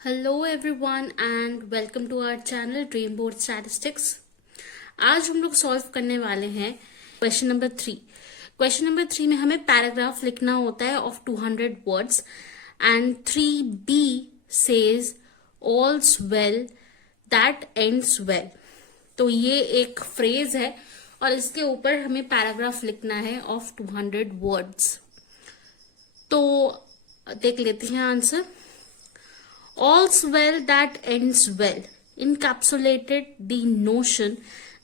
Hello everyone and welcome to our channel dream board statistics. आज हम लोग solve करने वाले हैं क्वेश्चन नंबर 3। क्वेश्चन नंबर 3 में हमें पैराग्राफ लिखना होता है of 200 words and 3B says all's well that ends well. तो ये एक फ्रेज है और इसके ऊपर हमें पैराग्राफ लिखना है ऑफ 200 वर्ड्स। तो देख लेते हैं answer. All's well that ends well encapsulated the notion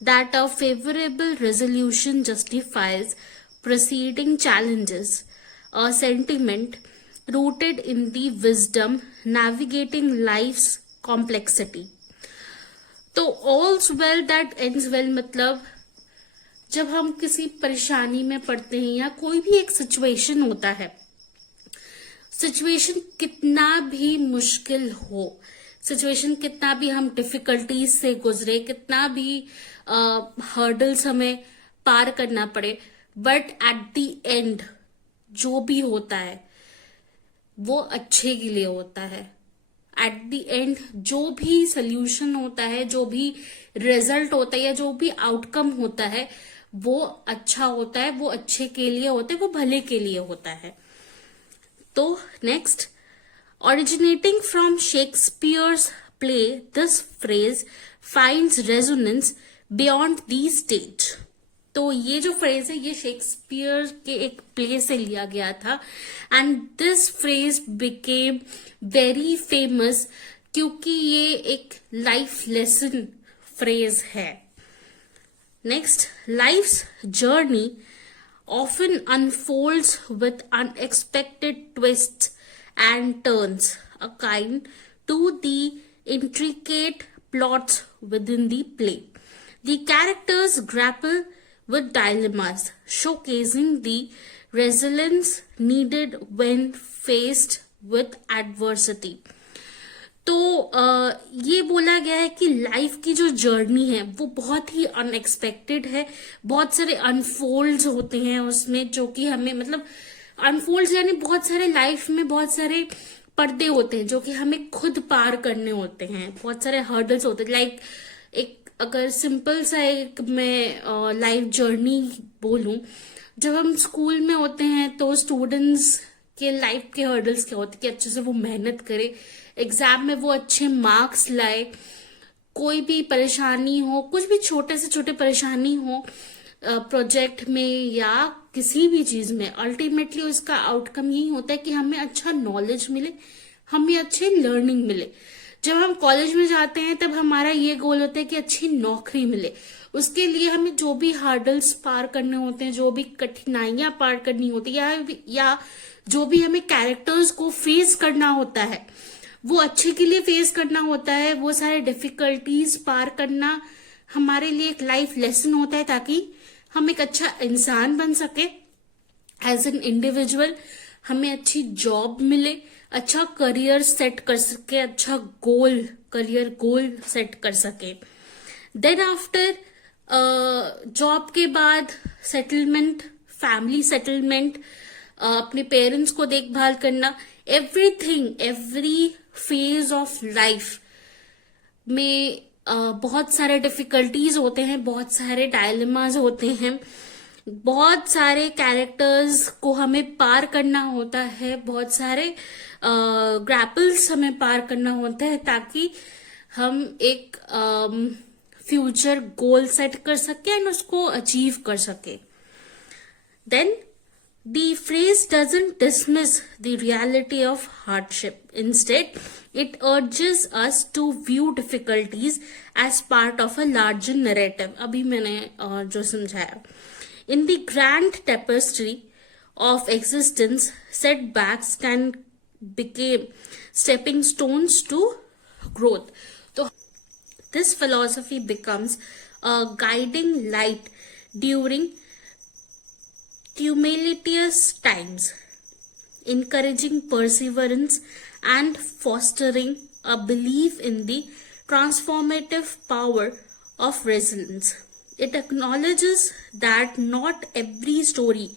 that a favorable resolution justifies preceding challenges, a sentiment rooted in the wisdom navigating life's complexity. तो all's well that ends well मतलब जब हम किसी परेशानी में पड़ते हैं या कोई भी एक सिचुएशन होता है, सिचुएशन कितना भी मुश्किल हो, सिचुएशन कितना भी हम डिफिकल्टीज से गुजरे, कितना भी हर्डल्स हमें पार करना पड़े, बट एट द एंड जो भी होता है वो अच्छे के लिए होता है। एट द एंड जो भी सोल्यूशन होता है, जो भी रिजल्ट होता है या जो भी आउटकम होता है वो अच्छा होता है, वो अच्छे के लिए होता है, वो भले के लिए होता है। तो next, originating from Shakespeare's play, this phrase finds resonance beyond the stage. तो ये जो फ्रेज है ये शेक्सपियर के एक प्ले से लिया गया था and this phrase became very famous क्योंकि ये एक लाइफ लेसन फ्रेज है। Next, life's journey often unfolds with unexpected twists and turns, akin to the intricate plots within the play. The characters grapple with dilemmas, showcasing the resilience needed when faced with adversity. तो ये बोला गया है कि life की जो journey है वो बहुत ही अनएक्सपेक्टेड है, बहुत सारे अनफोल्ड्स होते हैं उसमें जो कि हमें मतलब अनफोल्ड्स यानी बहुत सारे लाइफ में बहुत सारे पर्दे होते हैं जो कि हमें खुद पार करने होते हैं, बहुत सारे हर्डल्स होते हैं। लाइक एक अगर सिंपल सा एक मैं लाइफ जर्नी बोलूं, जब हम स्कूल में होते हैं तो स्टूडेंट्स के लाइफ के हर्डल्स क्या होते हैं कि अच्छे से वो मेहनत करे, एग्जाम में वो अच्छे मार्क्स लाए, कोई भी परेशानी हो, कुछ भी छोटे से छोटे परेशानी हो प्रोजेक्ट में या किसी भी चीज में, अल्टीमेटली उसका आउटकम यही होता है कि हमें अच्छा नॉलेज मिले, हमें अच्छी लर्निंग मिले। जब हम कॉलेज में जाते हैं तब हमारा ये गोल होता है कि अच्छी नौकरी मिले, उसके लिए हमें जो भी हार्डल्स पार करने होते हैं, जो भी कठिनाइयां पार करनी होती है या जो भी हमें कैरेक्टर्स को फेस करना होता है वो अच्छे के लिए फेस करना होता है। वो सारे डिफिकल्टीज पार करना हमारे लिए एक लाइफ लेसन होता है ताकि हम एक अच्छा इंसान बन सके एज एन इंडिविजुअल, हमें अच्छी जॉब मिले, अच्छा करियर सेट कर सके, अच्छा करियर गोल सेट कर सके। देन आफ्टर जॉब के बाद सेटलमेंट, फैमिली सेटलमेंट, अपने पेरेंट्स को देखभाल करना, everything, every phase of life में बहुत सारे डिफिकल्टीज होते हैं, बहुत सारे डायलेमास होते हैं, बहुत सारे कैरेक्टर्स को हमें पार करना होता है, बहुत सारे ग्रैपल्स हमें पार करना होता है ताकि हम एक फ्यूचर गोल सेट कर सके एंड उसको अचीव कर सके। Then the phrase doesn't dismiss the reality of hardship. Instead, it urges us to view difficulties as part of a larger narrative. अभी मैंने जो समझाया, in the grand tapestry of existence, setbacks can become stepping stones to growth. So this philosophy becomes a guiding light during tumultuous times, encouraging perseverance and fostering a belief in the transformative power of resilience. It acknowledges that not every story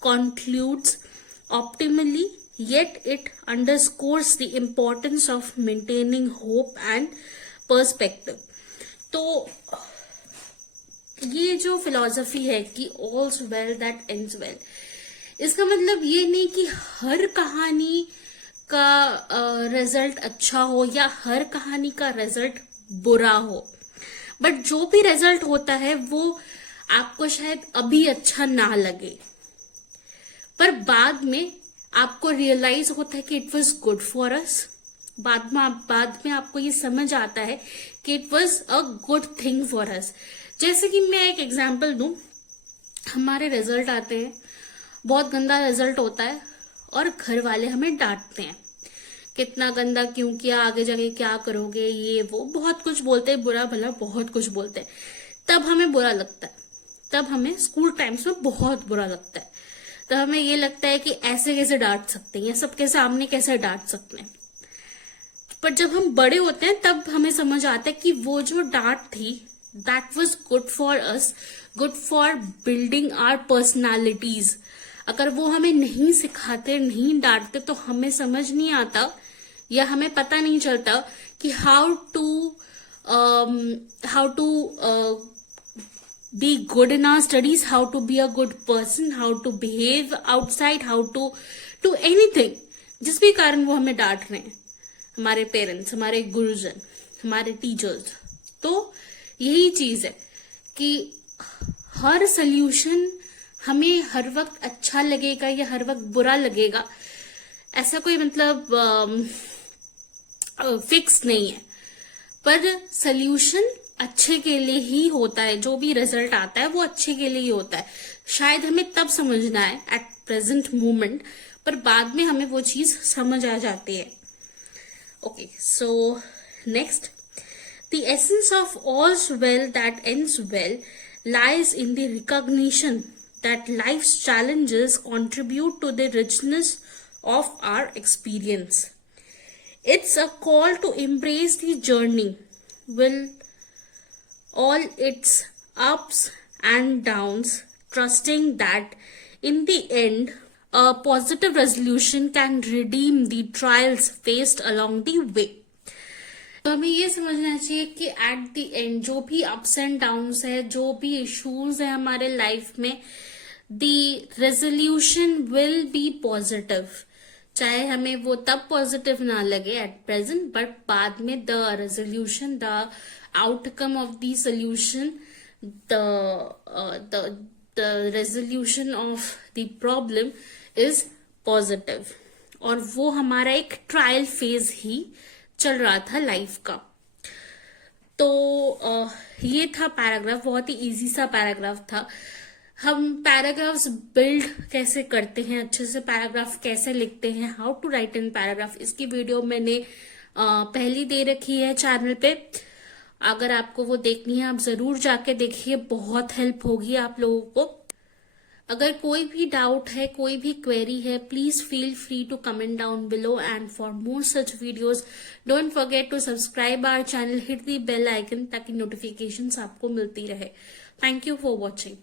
concludes optimally yet it underscores the importance of maintaining hope and perspective. तो ये जो philosophy है कि all's well that ends well, इसका मतलब ये नहीं कि हर कहानी का रिजल्ट अच्छा हो या हर कहानी का रिजल्ट बुरा हो, बट जो भी रिजल्ट होता है वो आपको शायद अभी अच्छा ना लगे, पर बाद में आपको रियलाइज होता है कि इट वॉज गुड फॉर अस। बाद में आपको ये समझ आता है कि it was a good thing for us. जैसे कि मैं एक एग्जांपल दूं, हमारे रिजल्ट आते हैं, बहुत गंदा रिजल्ट होता है और घर वाले हमें डांटते हैं, कितना गंदा क्यों किया, आगे जाके क्या करोगे, ये वो बहुत कुछ बोलते हैं, बुरा भला बहुत कुछ बोलते हैं। तब हमें बुरा लगता है, तब हमें स्कूल टाइम्स में बहुत बुरा लगता है, तब हमें ये लगता है कि ऐसे कैसे डांट सकते हैं, सबके सामने कैसे डांट सकते हैं। पर जब हम बड़े होते हैं तब हमें समझ आता है कि वो जो डांट थी that was good for us, good for building our personalities. अगर वो हमें नहीं सिखाते, नहीं डांटते, तो हमें समझ नहीं आता या हमें पता नहीं चलता कि how to be good in our studies, how to be a good person, how to behave outside, how to do anything। जिस भी कारण वो हमें डांट रहे हैं, हमारे पेरेंट्स, हमारे गुरुजन, हमारे टीचर्स, तो यही चीज है कि हर सल्यूशन हमें हर वक्त अच्छा लगेगा या हर वक्त बुरा लगेगा, ऐसा कोई मतलब फिक्स नहीं है। पर सल्यूशन अच्छे के लिए ही होता है, जो भी रिजल्ट आता है वो अच्छे के लिए ही होता है। शायद हमें तब समझना है एट प्रेजेंट मोमेंट, पर बाद में हमें वो चीज समझ आ जाती है। Okay, so next, the essence of all's well that ends well lies in the recognition that life's challenges contribute to the richness of our experience. It's a call to embrace the journey will all its ups and downs, trusting that in the end a positive resolution can redeem the trials faced along the way. तो हमें ये समझना चाहिए कि at the end जो भी ups and downs है, जो भी इश्यूज है हमारे लाइफ में, the resolution will be positive. चाहे हमें वो तब पॉजिटिव ना लगे एट प्रेजेंट, बट बाद में the resolution, the outcome of the solution, the resolution of the problem is positive। और वो हमारा एक ट्रायल फेज ही चल रहा था लाइफ का। तो ये था पैराग्राफ, बहुत ही इजी सा पैराग्राफ था। हम पैराग्राफ्स बिल्ड कैसे करते हैं, अच्छे से पैराग्राफ कैसे लिखते हैं, how to write in paragraph, इसकी वीडियो मैंने पहली दे रखी है चैनल पे। अगर आपको वो देखनी है आप जरूर जाके देखिए, बहुत हेल्प होगी आप लोगों को। अगर कोई भी डाउट है, कोई भी क्वेरी है, please feel free to comment down below, and for more such videos don't forget to subscribe our channel, hit the bell icon ताकि नोटिफिकेशंस आपको मिलती रहे। Thank you for watching.